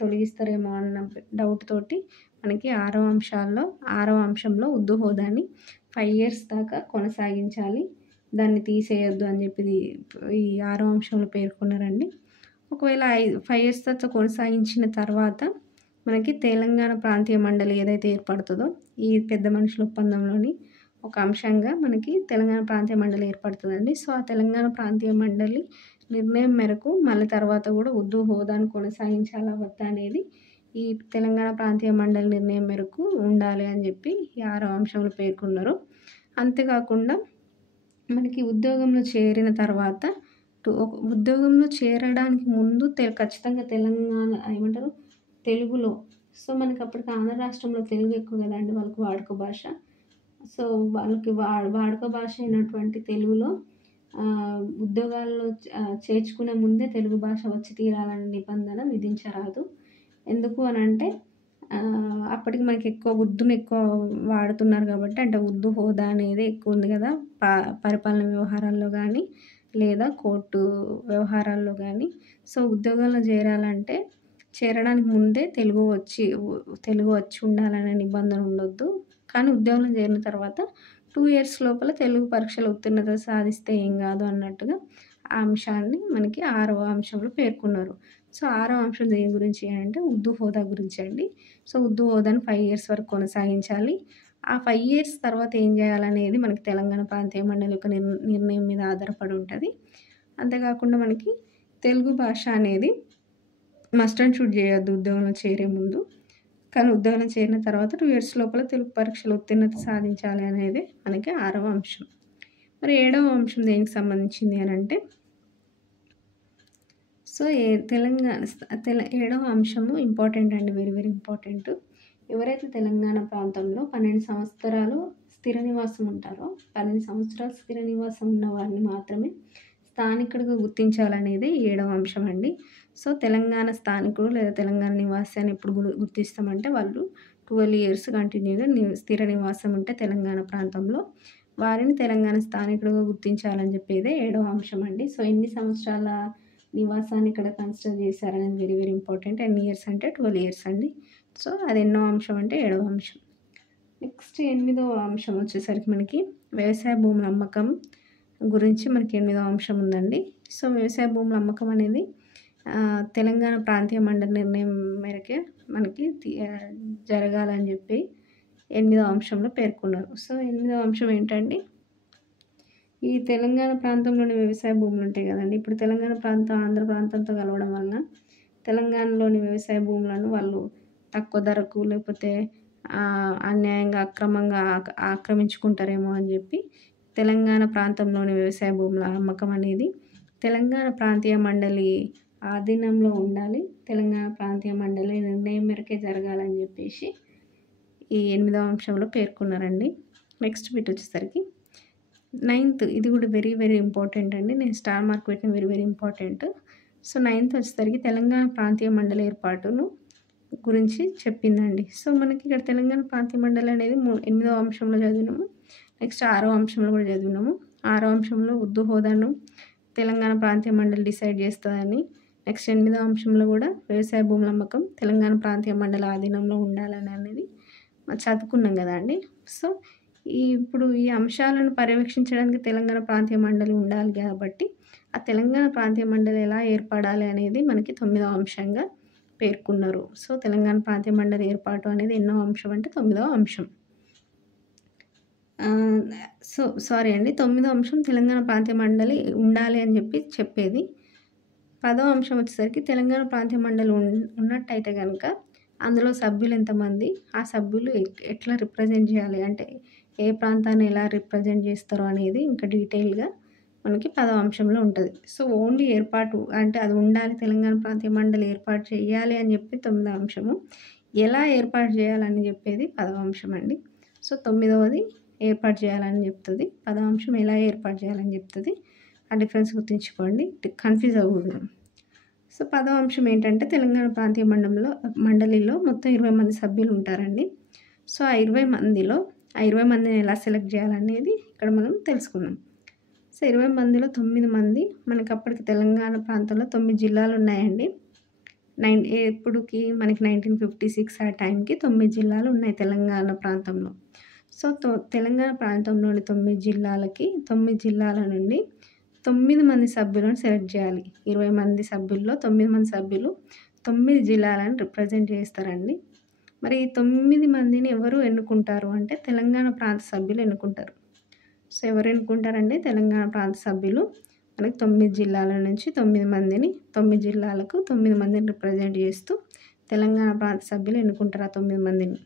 తొలగిస్తారేమో అన్న డౌట్ తోటి మనకి 6వ అంశంలో ఉర్దూ హోదాని 5 ఇయర్స్ దాకా కొనసాగించాలి. దాన్ని తీసేయొద్దు అని చెప్పి ఈ 6వ అంశంలో పేర్కొన్నారండి. ఒకవేళ 5 ఇయర్స్ తర్వాత కొనసాగించిన తర్వాత మనకి తెలంగాణ ప్రాంతీయ మండలి ఏదైతే ఏర్పడుతుందో ఈ పెద్ద మనుషుల ఒప్పందంలోని ఒక అంశంగా మనకి తెలంగాణ ప్రాంతీయ మండలి ఏర్పడుతుందండి. సో, ఆ తెలంగాణ ప్రాంతీయ మండలి నిర్ణయం మేరకు మళ్ళీ తర్వాత కూడా ఉర్దూ హోదాను కొనసాగించాలా వద్దా అనేది ఈ తెలంగాణ ప్రాంతీయ మండలి నిర్ణయం మేరకు ఉండాలి అని చెప్పి ఈ 6వ అంశంలో పేర్కొన్నారు. అంతేకాకుండా మనకి ఉద్యోగంలో చేరిన తర్వాత ఉద్యోగంలో చేరడానికి ముందు ఖచ్చితంగా తెలంగాణ ఏమంటారు తెలుగులో. సో, మనకి అప్పటికి ఆంధ్ర రాష్ట్రంలో తెలుగు ఎక్కువ కదండి వాళ్ళకి వాడుక భాష. సో, వాళ్ళకి వాడుక భాష అయినటువంటి తెలుగులో ఉద్యోగాల్లో చేర్చుకునే ముందే తెలుగు భాష వచ్చి తీరాలనే నిబంధన విధించరాదు. ఎందుకు అనంటే అప్పటికి మనకి ఉర్దూని ఎక్కువ వాడుతున్నారు కాబట్టి అంటే ఉర్దూ హోదా అనేది ఎక్కువ ఉంది కదా పరిపాలన వ్యవహారాల్లో కానీ లేదా కోర్టు వ్యవహారాల్లో కానీ. సో, ఉద్యోగాల్లో చేరడానికి ముందే తెలుగు వచ్చి ఉండాలనే నిబంధన ఉండొద్దు. కానీ ఉద్యోగంలో చేరిన తర్వాత 2 ఇయర్స్ లోపల తెలుగు పరీక్షలో ఉత్తీర్ణత సాధిస్తే ఏం కాదు అన్నట్టుగా ఆ అంశాన్ని మనకి 6వ అంశంలో పేర్కొన్నారు. సో, 6వ అంశం దేని గురించి అంటే ఉర్దూ హోదా గురించి అండి. సో, ఉర్దూ హోదాను 5 ఇయర్స్ వరకు కొనసాగించాలి. ఆ 5 ఇయర్స్ తర్వాత ఏం చేయాలనేది మనకి తెలంగాణ ప్రాంతీయ మండలి యొక్క నిర్ణయం మీద ఆధారపడి ఉంటుంది. అంతేకాకుండా మనకి తెలుగు భాష అనేది మస్ట్ అండ్ షుడ్ చేయొద్దు ఉద్యోగంలో చేరే ముందు. కానీ ఉద్యోగంలో చేరిన తర్వాత 2 ఇయర్స్ లోపల తెలుగు పరీక్షలో ఉత్తీర్ణత సాధించాలి అనేది మనకి 6వ అంశం. మరి 7వ అంశం దేనికి సంబంధించింది అని అంటే సో, 7వ అంశము ఇంపార్టెంట్ అండి. Very very important. ఎవరైతే తెలంగాణ ప్రాంతంలో 12 సంవత్సరాలు స్థిర నివాసం ఉంటారో 12 సంవత్సరాలు స్థిర నివాసం ఉన్న వారిని మాత్రమే స్థానికుడిగా గుర్తించాలనేది 7వ అంశం అండి. సో, తెలంగాణ స్థానికుడు లేదా తెలంగాణ నివాసి అని ఎప్పుడు గుర్తిస్తామంటే వాళ్ళు 12 ఇయర్స్ కంటిన్యూగా స్థిర నివాసం ఉంటే తెలంగాణ ప్రాంతంలో వారిని తెలంగాణ స్థానికుడిగా గుర్తించాలని చెప్పేదే 7వ అంశం అండి. సో, ఎన్ని సంవత్సరాల నివాసాన్ని ఇక్కడ కన్సిడర్ చేశారనేది వెరీ వెరీ ఇంపార్టెంట్. ఎన్ని ఇయర్స్ అంటే 12 ఇయర్స్ అండి. సో, అది ఎన్నో అంశం అంటే 7వ అంశం. నెక్స్ట్ 8వ అంశం వచ్చేసరికి మనకి వ్యవసాయ భూముల అమ్మకం గురించి మనకి 8వ అంశం ఉందండి. సో, వ్యవసాయ భూముల అమ్మకం అనేది తెలంగాణ ప్రాంతీయ మండలి నిర్ణయం మేరకే మనకి జరగాలని చెప్పి 8వ అంశంలో పేర్కొన్నారు. సో, 8వ అంశం ఏంటండి ఈ తెలంగాణ ప్రాంతంలోని వ్యవసాయ భూములు ఉంటాయి కదండి. ఇప్పుడు తెలంగాణ ప్రాంతం ఆంధ్ర ప్రాంతంతో కలవడం వలన తెలంగాణలోని వ్యవసాయ భూములను వాళ్ళు తక్కువ ధరకు లేకపోతే అన్యాయంగా అక్రమంగా ఆక్రమించుకుంటారేమో అని చెప్పి తెలంగాణ ప్రాంతంలోని వ్యవసాయ భూముల అమ్మకం అనేది తెలంగాణ ప్రాంతీయ మండలి ఆధీనంలో ఉండాలి. తెలంగాణ ప్రాంతీయ మండలి నిర్ణయం మేరకే జరగాలని చెప్పేసి ఈ 8వ అంశంలో పేర్కొన్నారండి. నెక్స్ట్ బిట్ వచ్చేసరికి 9th, ఇది కూడా వెరీ వెరీ ఇంపార్టెంట్ అండి. నేను స్టార్ మార్క్ పెట్టిన very very important. So 9th వచ్చేసరికి తెలంగాణ ప్రాంతీయ మండలి ఏర్పాటును గురించి చెప్పిందండి. సో మనకి ఇక్కడ తెలంగాణ ప్రాంతీయ మండలి అనేది 8వ అంశంలో చదివినాము. నెక్స్ట్ 6వ అంశంలో కూడా చదివినాము. 6వ అంశంలో ఉర్దూ హోదాను తెలంగాణ ప్రాంతీయ మండలి డిసైడ్ చేస్తుందని, నెక్స్ట్ 8వ అంశంలో కూడా వ్యవసాయ భూముల అమ్మకం తెలంగాణ ప్రాంతీయ మండలి ఆధీనంలో ఉండాలని అనేది చదువుకున్నాం కదా అండి. సో ఇప్పుడు ఈ అంశాలను పర్యవేక్షించడానికి తెలంగాణ ప్రాంతీయ మండలి ఉండాలి కాబట్టి ఆ తెలంగాణ ప్రాంతీయ మండలి ఎలా ఏర్పడాలి అనేది మనకి 9వ అంశంగా పేర్కొన్నారు. సో తెలంగాణ ప్రాంతీయ మండలి ఏర్పాటు అనేది ఎన్నో అంశం అంటే 9వ అంశం. సారీ అండి, 9వ అంశం తెలంగాణ ప్రాంతీయ మండలి ఉండాలి అని చెప్పేది. 10వ అంశం వచ్చేసరికి తెలంగాణ ప్రాంతీయ మండలి ఉన్నట్టయితే కనుక అందులో సభ్యులు ఎంతమంది, ఆ సభ్యులు ఎట్లా రిప్రజెంట్ చేయాలి, అంటే ఏ ప్రాంతాన్ని ఎలా రిప్రజెంట్ చేస్తారో అనేది ఇంకా డీటెయిల్గా మనకి 10వ అంశంలో ఉంటుంది. సో ఓన్లీ ఏర్పాటు అంటే అది ఉండాలి, తెలంగాణ ప్రాంతీయ మండలి ఏర్పాటు చేయాలి అని చెప్పి 9వ అంశము. ఎలా ఏర్పాటు చేయాలని చెప్పేది 10వ అంశం అండి. సో 9వది ఏర్పాటు చేయాలని చెప్తుంది, 10వ అంశం ఎలా ఏర్పాటు చేయాలని చెప్తుంది. ఆ డిఫరెన్స్ గుర్తుంచుకోండి, కన్ఫ్యూజ్ అవ్వకూడదు. సో 10వ అంశం ఏంటంటే తెలంగాణ ప్రాంతీయ మండలిలో మొత్తం 20 మంది సభ్యులు ఉంటారండి. సో ఆ 20 మందిని ఎలా సెలెక్ట్ చేయాలనేది ఇక్కడ మనం తెలుసుకుందాం. సో 20 మందిలో 9 మంది మనకి అప్పటికి తెలంగాణ ప్రాంతంలో 9 జిల్లాలు ఉన్నాయండి. ఎప్పుడుకి మనకి 1956 ఆ టైంకి 9 జిల్లాలు ఉన్నాయి తెలంగాణ ప్రాంతంలో. సో తెలంగాణ ప్రాంతంలోని 9 జిల్లాల నుండి 9 మంది సభ్యులను సెలెక్ట్ చేయాలి. 20 మంది సభ్యుల్లో 9 మంది సభ్యులు 9 జిల్లాలను రిప్రజెంట్ చేస్తారండి. మరి ఈ 9 మందిని ఎవరు ఎన్నుకుంటారు అంటే తెలంగాణ ప్రాంత సభ్యులు ఎన్నుకుంటారు. సో ఎవరు ఎన్నుకుంటారండి? తెలంగాణ ప్రాంత సభ్యులు మనకి 9 జిల్లాల నుంచి 9 మందిని, 9 జిల్లాలకు 9 మందిని రిప్రజెంట్ చేస్తూ తెలంగాణ ప్రాంత సభ్యులు ఎన్నుకుంటారు ఆ 9 మందిని.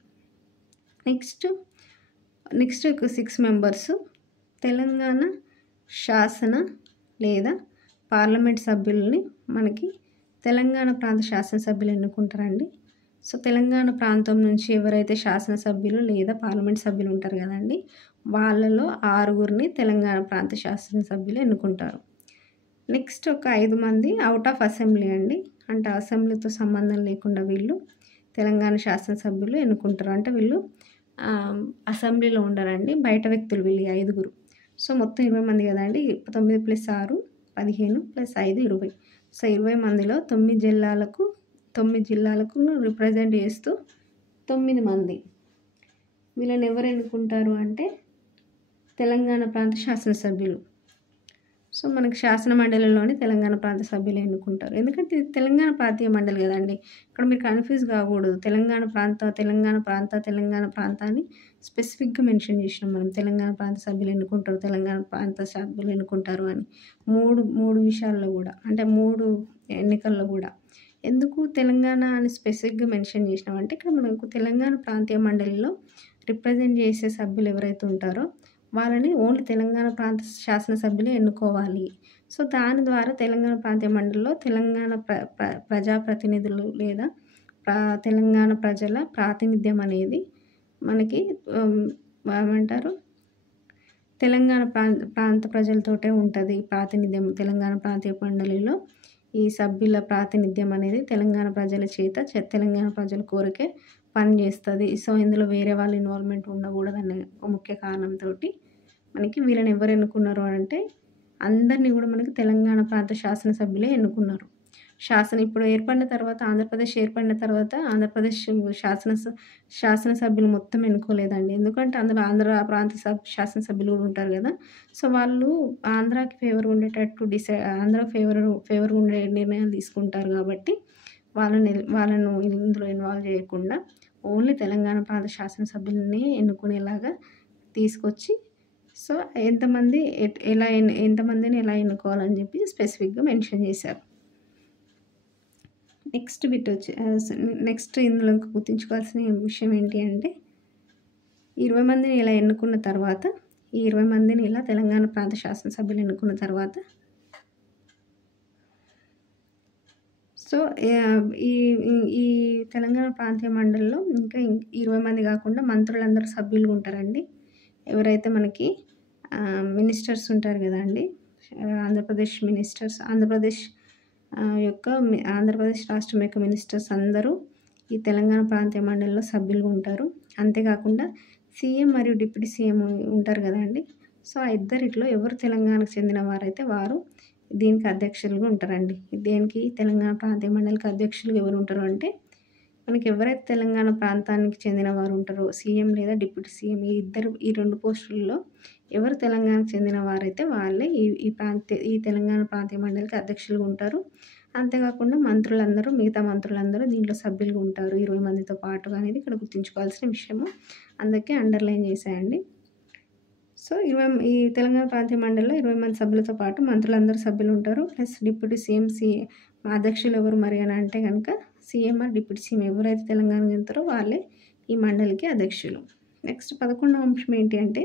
నెక్స్ట్ 6 మెంబర్స్ తెలంగాణ శాసన లేదా పార్లమెంట్ సభ్యులని మనకి తెలంగాణ ప్రాంత శాసనసభ్యులు ఎన్నుకుంటారండి. సో తెలంగాణ ప్రాంతం నుంచి ఎవరైతే శాసనసభ్యులు లేదా పార్లమెంట్ సభ్యులు ఉంటారు కదండి, వాళ్ళలో 6గురిని తెలంగాణ ప్రాంత శాసనసభ్యులు ఎన్నుకుంటారు. నెక్స్ట్ ఒక 5 మంది అవుట్ ఆఫ్ అసెంబ్లీ అండి, అంటే అసెంబ్లీతో సంబంధం లేకుండా వీళ్ళు తెలంగాణ శాసనసభ్యులు ఎన్నుకుంటారు. అంటే వీళ్ళు అసెంబ్లీలో ఉండరండి, బయట వ్యక్తులు వీళ్ళు 5గురు. సో మొత్తం 20 మంది కదండి, 9 + 6 15 + 5 20. సో 20 మందిలో 9 జిల్లాలకు రిప్రజెంట్ చేస్తూ 9 మంది వీళ్ళని ఎవరు ఎన్నుకుంటారు అంటే తెలంగాణ ప్రాంత శాసనసభ్యులు. సో మనకి శాసన మండలిలోని తెలంగాణ ప్రాంత సభ్యులు ఎన్నుకుంటారు. ఎందుకంటే ఇది తెలంగాణ ప్రాంతీయ మండలి కదండి, ఇక్కడ మీరు కన్ఫ్యూజ్ కాకూడదు. తెలంగాణ ప్రాంత అని స్పెసిఫిక్గా మెన్షన్ చేసినాం మనం. తెలంగాణ ప్రాంత సభ్యులు ఎన్నుకుంటారు, తెలంగాణ ప్రాంత సభ్యులు ఎన్నుకుంటారు అని మూడు విషయాల్లో కూడా, అంటే 3 ఎన్నికల్లో కూడా. ఎందుకు తెలంగాణ అని స్పెసిఫిక్గా మెన్షన్ చేసినామంటే ఇక్కడ మనకు తెలంగాణ ప్రాంతీయ మండలిలో రిప్రజెంట్ చేసే సభ్యులు ఎవరైతే ఉంటారో వాళ్ళని ఓన్లీ తెలంగాణ ప్రాంత శాసనసభ్యులు ఎన్నుకోవాలి. సో దాని ద్వారా తెలంగాణ ప్రాంతీయ మండలిలో తెలంగాణ ప్రజాప్రతినిధులు లేదా తెలంగాణ ప్రజల ప్రాతినిధ్యం అనేది మనకి ఏమంటారు, తెలంగాణ ప్రాంత ప్రజలతోటే ఉంటుంది ప్రాతినిధ్యం. తెలంగాణ ప్రాంతీయ మండలిలో ఈ సభ్యుల ప్రాతినిధ్యం అనేది తెలంగాణ ప్రజల చేత తెలంగాణ ప్రజల కోరికే పనిచేస్తుంది. సో ఇందులో వేరే వాళ్ళ ఇన్వాల్వ్మెంట్ ఉండకూడదనే ముఖ్య కారణంతో మనకి వీళ్ళని ఎవరు ఎన్నుకున్నారు అంటే అందరినీ కూడా మనకి తెలంగాణ ప్రాంత శాసనసభ్యులే ఎన్నుకున్నారు. ఇప్పుడు ఏర్పడిన తర్వాత, ఆంధ్రప్రదేశ్ ఏర్పడిన తర్వాత ఆంధ్రప్రదేశ్ శాసనసభ్యులు మొత్తం ఎన్నుకోలేదండి. ఎందుకంటే అందులో ఆంధ్ర ప్రాంత శాసనసభ్యులు కూడా ఉంటారు కదా. సో వాళ్ళు ఆంధ్రాకి ఫేవర్ ఉండేటట్టు ఆంధ్ర ఫేవర్ ఉండే నిర్ణయాలు తీసుకుంటారు కాబట్టి వాళ్ళను ఇందులో ఇన్వాల్వ్ చేయకుండా ఓన్లీ తెలంగాణ ప్రాంత శాసనసభ్యులని ఎన్నుకునేలాగా తీసుకొచ్చి, సో ఎంతమందిని ఎలా ఎన్నుకోవాలని చెప్పి స్పెసిఫిక్గా మెన్షన్ చేశారు. నెక్స్ట్ ఇందులో గుర్తుంచుకోవాల్సిన విషయం ఏంటి అంటే 20 మందిని ఇలా ఎన్నుకున్న తర్వాత ఈ 20 మందిని ఇలా తెలంగాణ ప్రాంత శాసనసభ్యులు ఎన్నుకున్న తర్వాత సో ఈ ఈ తెలంగాణ ప్రాంతీయ మండలిలో ఇంకా 20 మంది కాకుండా మంత్రులందరూ సభ్యులుగా ఉంటారండి. ఎవరైతే మనకి మినిస్టర్స్ ఉంటారు కదండి, ఆంధ్రప్రదేశ్ మినిస్టర్స్, ఆంధ్రప్రదేశ్ రాష్ట్రం యొక్క మినిస్టర్స్ అందరూ ఈ తెలంగాణ ప్రాంతీయ మండలిలో సభ్యులుగా ఉంటారు. అంతేకాకుండా సీఎం మరియు డిప్యూటీ సీఎం ఉంటారు కదండి. సో ఆ ఇద్దరిట్లో ఎవరు తెలంగాణకు చెందిన వారైతే వారు దీనికి అధ్యక్షులుగా ఉంటారండి. దేనికి తెలంగాణ ప్రాంతీయ మండలికి అధ్యక్షులుగా ఎవరు ఉంటారు అంటే మనకి ఎవరైతే తెలంగాణ ప్రాంతానికి చెందిన వారు ఉంటారో సీఎం లేదా డిప్యూటీ సీఎం ఈ రెండు పోస్టులలో ఎవరు తెలంగాణకు చెందిన వారైతే వాళ్ళే ఈ తెలంగాణ ప్రాంతీయ మండలికి అధ్యక్షులుగా ఉంటారు. అంతేకాకుండా మిగతా మంత్రులందరూ దీంట్లో సభ్యులుగా ఉంటారు 20 మందితో పాటుగా అనేది ఇక్కడ గుర్తుంచుకోవాల్సిన విషయము. అందుకే అండర్లైన్ చేశాయండి. సో ఈ తెలంగాణ ప్రాంతీయ మండలిలో 20 మంది సభ్యులతో పాటు మంత్రులందరూ సభ్యులు ఉంటారు. ప్లస్ డిప్యూటీ సీఎం అధ్యక్షులు ఎవరు మరి అని అంటే కనుక సీఎం ఆర్ డిప్యూటీ సీఎం ఎవరైతే తెలంగాణ చెందుతారో వాళ్ళే ఈ మండలికి అధ్యక్షులు. నెక్స్ట్ 11వ అంశం ఏంటి అంటే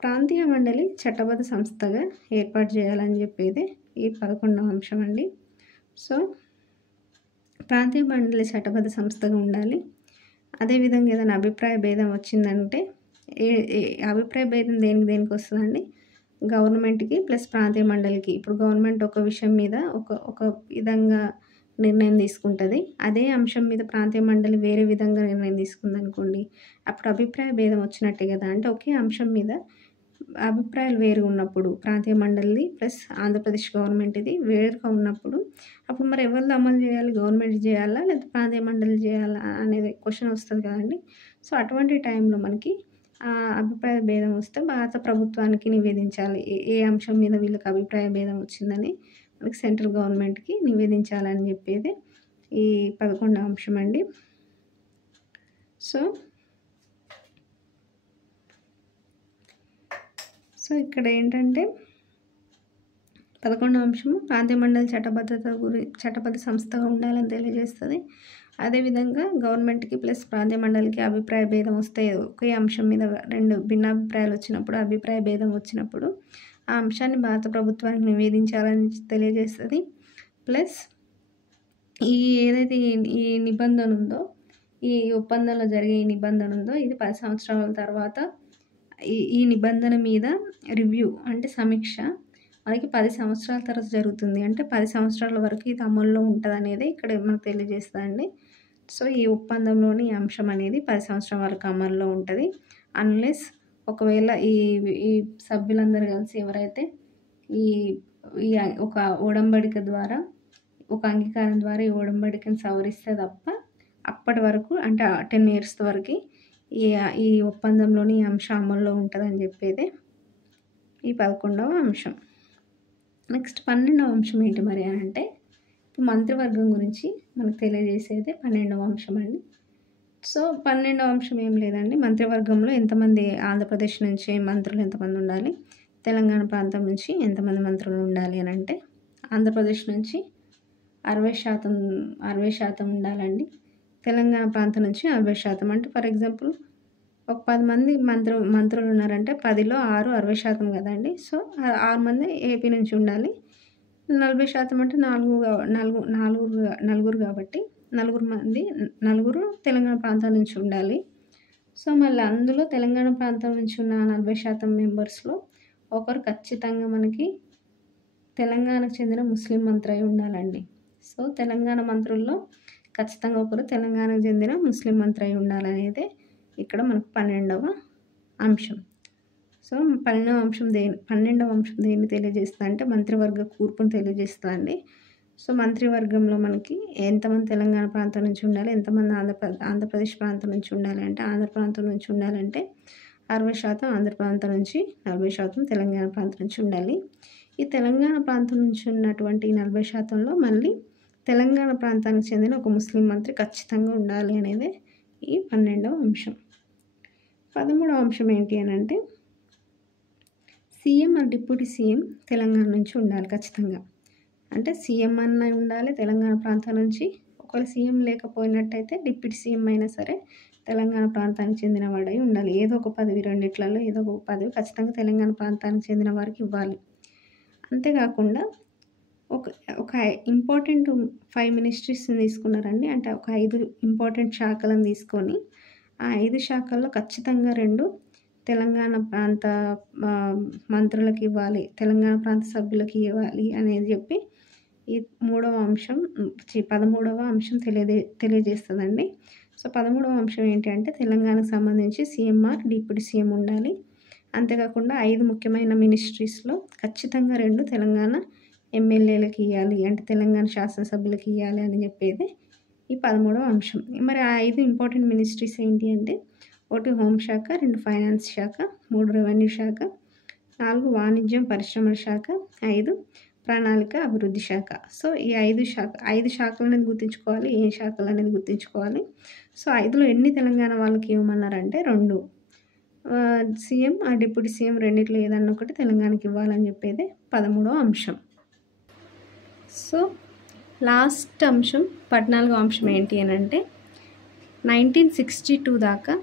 ప్రాంతీయ మండలి చట్టబద్ధ సంస్థగా ఏర్పాటు చేయాలని చెప్పేది ఈ 11వ అంశం అండి. సో ప్రాంతీయ మండలి చట్టబద్ధ సంస్థగా ఉండాలి. అదేవిధంగా ఏదైనా అభిప్రాయ భేదం వచ్చిందంటే అభిప్రాయ భేదం దేనికి వస్తుందండి, గవర్నమెంట్కి ప్లస్ ప్రాంతీయ మండలికి. ఇప్పుడు గవర్నమెంట్ ఒక విషయం మీద ఒక విధంగా నిర్ణయం తీసుకుంటుంది, అదే అంశం మీద ప్రాంతీయ మండలి వేరే విధంగా నిర్ణయం తీసుకుంది అనుకోండి, అప్పుడు అభిప్రాయ భేదం వచ్చినట్టే కదా. అంటే ఒకే అంశం మీద అభిప్రాయాలు వేరుగా ఉన్నప్పుడు ప్రాంతీయ మండలి ప్లస్ ఆంధ్రప్రదేశ్ గవర్నమెంట్ ఇది వేరుగా ఉన్నప్పుడు అప్పుడు మరి ఎవరిది అమలు చేయాలి, గవర్నమెంట్ చేయాలా లేదా ప్రాంతీయ మండలి చేయాలా అనేది క్వశ్చన్ వస్తుంది కదండి. సో అటువంటి టైంలో మనకి అభిప్రాయ భేదం వస్తే భారత ప్రభుత్వానికి నివేదించాలి. ఏ అంశం మీద వీళ్ళకి అభిప్రాయ భేదం వచ్చిందని మనకి సెంట్రల్ గవర్నమెంట్కి నివేదించాలని చెప్పేది ఈ 11వ అంశం అండి. సో ఇక్కడ ఏంటంటే 11వ అంశము ప్రాంతీయ మండలి చట్టబద్ధ సంస్థగా ఉండాలని తెలియజేస్తుంది. అదేవిధంగా గవర్నమెంట్కి ప్లస్ ప్రాంతీయ మండలికి అభిప్రాయ భేదం వస్తే ఒకే అంశం మీద రెండు భిన్నాభిప్రాయాలు వచ్చినప్పుడు అభిప్రాయ భేదం వచ్చినప్పుడు ఆ అంశాన్ని భారత ప్రభుత్వానికి నివేదించాలని తెలియజేస్తుంది. ప్లస్ ఏదైతే ఈ నిబంధన ఉందో, ఈ ఒప్పందంలో జరిగే ఈ నిబంధన ఉందో ఇది 10 సంవత్సరాల తర్వాత ఈ నిబంధన మీద రివ్యూ అంటే సమీక్ష మనకి 10 సంవత్సరాల తర్వాత జరుగుతుంది. అంటే 10 సంవత్సరాల వరకు ఇది అమల్లో ఉంటుంది అనేది ఇక్కడ మనకు తెలియజేస్తుందండి. సో ఈ ఒప్పందంలోని ఈ అంశం అనేది 10 సంవత్సరాల వరకు అమల్లో ఉంటుంది. అన్లెస్ ఒకవేళ ఈ సభ్యులందరూ కలిసి ఎవరైతే ఈ ఒక ఒడంబడిక ద్వారా ఒక అంగీకారం ద్వారా ఈ ఒడంబడికను సవరిస్తే తప్ప అప్పటి వరకు అంటే 10 years వరకు ఈ ఒప్పందంలోని ఈ అంశం అమల్లో ఉంటుందని చెప్పేది ఈ 11వ అంశం. నెక్స్ట్ 12వ అంశం ఏంటి మరి అని అంటే మంత్రివర్గం గురించి మనకు తెలియజేసేది 12వ అంశం అండి. సో 12వ అంశం ఏం లేదండి, మంత్రివర్గంలో ఎంతమంది ఆంధ్రప్రదేశ్ నుంచి మంత్రులు ఎంతమంది ఉండాలి, తెలంగాణ ప్రాంతం నుంచి ఎంతమంది మంత్రులు ఉండాలి అని అంటే ఆంధ్రప్రదేశ్ నుంచి 60% ఉండాలండి, తెలంగాణ ప్రాంతం నుంచి 40%. అంటే ఫర్ ఎగ్జాంపుల్ ఒక 10 మంది మంత్రులు ఉన్నారంటే 10లో 6 60% కదండి. సో 6 మంది ఏపీ నుంచి ఉండాలి, 40% అంటే నలుగురు కాబట్టి నలుగురు తెలంగాణ ప్రాంతం నుంచి ఉండాలి. సో మళ్ళీ అందులో తెలంగాణ ప్రాంతం నుంచి ఉన్న 40% మెంబర్స్లో ఒకరు ఖచ్చితంగా మనకి తెలంగాణకు చెందిన ముస్లిం మంత్రి అయి ఉండాలండి. సో తెలంగాణ మంత్రుల్లో ఖచ్చితంగా ఒకరు తెలంగాణకు చెందిన ముస్లిం మంత్రి అయి ఉండాలనేదే ఇక్కడ మనకు 12వ అంశం. సో 12వ అంశం దేన్ని తెలియజేస్తుంది అంటే మంత్రివర్గ కూర్పును తెలియజేస్తుందండి. సో మంత్రివర్గంలో మనకి ఎంతమంది తెలంగాణ ప్రాంతం నుంచి ఉండాలి, ఎంతమంది ఆంధ్రప్రదేశ్ ప్రాంతం నుంచి ఉండాలి అంటే ఆంధ్ర ప్రాంతం నుంచి ఉండాలంటే 60% ఆంధ్ర ప్రాంతం నుంచి, 40% తెలంగాణ ప్రాంతం నుంచి ఉండాలి. ఈ తెలంగాణ ప్రాంతం నుంచి ఉన్నటువంటి 40%లో మళ్ళీ తెలంగాణ ప్రాంతానికి చెందిన ఒక ముస్లిం మంత్రి ఖచ్చితంగా ఉండాలి అనేది ఈ 12వ అంశం. 13వ అంశం ఏంటి అని అంటే CM are deputy CM Telangana నుంచి ఉండాలి ఖచ్చితంగా. అంటే సీఎం అన్న ఉండాలి తెలంగాణ ప్రాంతం నుంచి, ఒకవేళ సీఎం లేకపోయినట్టయితే డిప్యూటీ సీఎం అయినా సరే తెలంగాణ ప్రాంతానికి చెందిన వాడై ఉండాలి. ఏదో ఒక పదవి రెండిట్లలో ఏదో ఒక పదవి ఖచ్చితంగా తెలంగాణ ప్రాంతానికి చెందిన వారికి ఇవ్వాలి. అంతేకాకుండా ఒక ఒక ఇంపార్టెంట్ 5 మినిస్ట్రీస్‌ని తీసుకున్నారండి. అంటే ఒక 5 ఇంపార్టెంట్ శాఖలను తీసుకొని, ఆ 5 శాఖల్లో ఖచ్చితంగా 2 తెలంగాణ ప్రాంత మంత్రులకి ఇవ్వాలి. తెలంగాణ ప్రాంత సభ్యులకి ఇవ్వాలి అనేది చెప్పి ఈ 13వ అంశం తెలియజేస్తదండి. సో, 13వ అంశం ఏంటి అంటే తెలంగాణకు సంబంధించి సీఎంఆర్, డిప్యూటీ సీఎం ఉండాలి. అంతేకాకుండా 5 ముఖ్యమైన మినిస్ట్రీస్‌లో ఖచ్చితంగా 2 తెలంగాణ ఎమ్మెల్యేలకి ఇయ్యాలి. అంటే తెలంగాణ శాసనసభ్యులకి ఇయ్యాలి అని చెప్పేది ఈ 13వ అంశం. మరి ఆ 5 ఇంపార్టెంట్ మినిస్ట్రీస్ ఏంటి అంటే 1 హోంశాఖ, 2 ఫైనాన్స్ శాఖ, 3 రెవెన్యూ శాఖ, 4 వాణిజ్యం పరిశ్రమల శాఖ, 5 ప్రణాళిక అభివృద్ధి శాఖ. సో, ఈ 5 శాఖలనేది గుర్తుంచుకోవాలి. ఏ శాఖలనేది గుర్తుంచుకోవాలి. సో, 5లో ఎన్ని తెలంగాణ వాళ్ళకి ఇవ్వమన్నారంటే 2. సీఎం, డిప్యూటీ సీఎం రెండిట్లో ఏదన్నా ఒకటి తెలంగాణకి ఇవ్వాలని చెప్పేదే 13వ అంశం. సో, లాస్ట్ అంశం 14వ అంశం ఏంటి అనంటే 1962 దాకా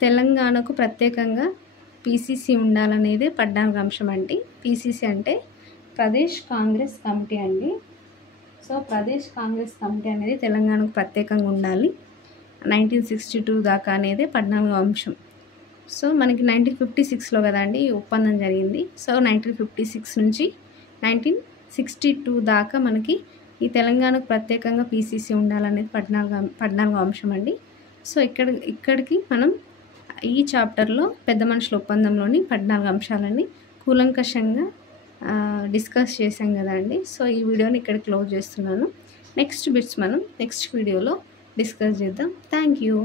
తెలంగాణకు ప్రత్యేకంగా పీసీసీ ఉండాలనేదే 14వ అంశం అండి. పీసీసీ అంటే ప్రదేశ్ కాంగ్రెస్ కమిటీ అండి. సో, ప్రదేశ్ కాంగ్రెస్ కమిటీ అనేది తెలంగాణకు ప్రత్యేకంగా ఉండాలి 1962 దాకా అనేది 14వ అంశం. సో, మనకి 1956లో కదండి ఈ ఒప్పందం జరిగింది. సో, 1956 నుంచి 1962 దాకా మనకి ఈ తెలంగాణకు ప్రత్యేకంగా పీసీసీ ఉండాలనేది 14వ అంశం అండి. సో, ఇక్కడికి మనం ఈ చాప్టర్లో పెద్ద మనుషుల ఒప్పందంలోని 14 అంశాలని కూలంకషంగా డిస్కస్ చేసాం కదండి. సో, ఈ వీడియోని ఇక్కడ క్లోజ్ చేస్తున్నాను. నెక్స్ట్ బిట్స్ మనం నెక్స్ట్ వీడియోలో డిస్కస్ చేద్దాం. Thank you.